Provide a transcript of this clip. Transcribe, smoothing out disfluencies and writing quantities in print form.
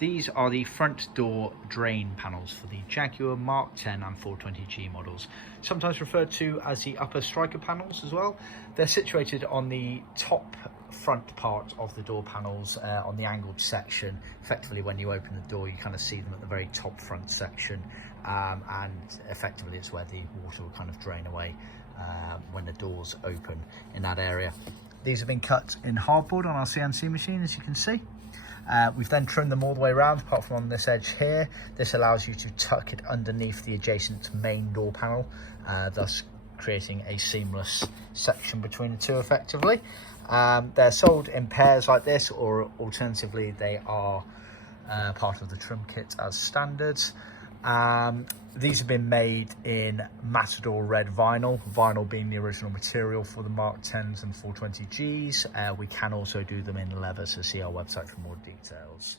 These are the front door drain panels for the Jaguar Mark 10 and 420G models, sometimes referred to as the upper striker panels as well. They're situated on the top front part of the door panels on the angled section. Effectively, when you open the door, you kind of see them at the very top front section, and effectively it's where the water will kind of drain away when the doors open in that area. These have been cut in hardboard on our CNC machine, as you can see. We've then trimmed them all the way around, apart from on this edge here. This allows you to tuck it underneath the adjacent main door panel, thus creating a seamless section between the two effectively. They're sold in pairs like this, or alternatively they are part of the trim kit as standards. These have been made in Matador Red Vinyl, vinyl being the original material for the Mark 10s and 420Gs. We can also do them in leather, so see our website for more details.